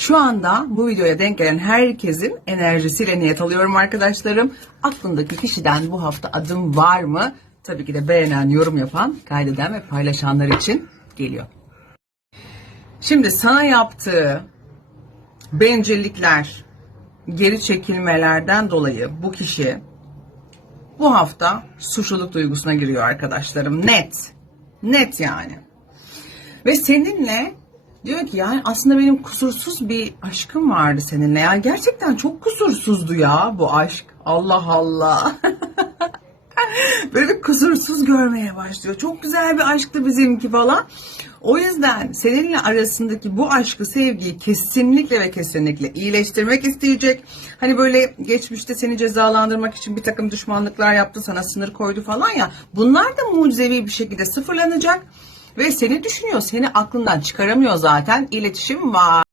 Şu anda bu videoya denk gelen herkesin enerjisiyle niyet alıyorum arkadaşlarım. Aklındaki kişiden bu hafta adım var mı? Tabii ki de beğenen, yorum yapan, kaydeden ve paylaşanlar için geliyor. Şimdi sana yaptığı bencillikler, geri çekilmelerden dolayı bu kişi bu hafta suçluluk duygusuna giriyor arkadaşlarım. Net. Net yani. Ve seninle diyor ki yani aslında benim kusursuz bir aşkım vardı seninle. Ya gerçekten çok kusursuzdu ya bu aşk. Allah Allah. Böyle kusursuz görmeye başlıyor. Çok güzel bir aşktı bizimki falan. O yüzden seninle arasındaki bu aşkı, sevgiyi kesinlikle ve kesinlikle iyileştirmek isteyecek. Hani böyle geçmişte seni cezalandırmak için bir takım düşmanlıklar yaptı, sana sınır koydu falan ya. Bunlar da mucizevi bir şekilde sıfırlanacak. Ve seni düşünüyor, seni aklından çıkaramıyor zaten. İletişim var.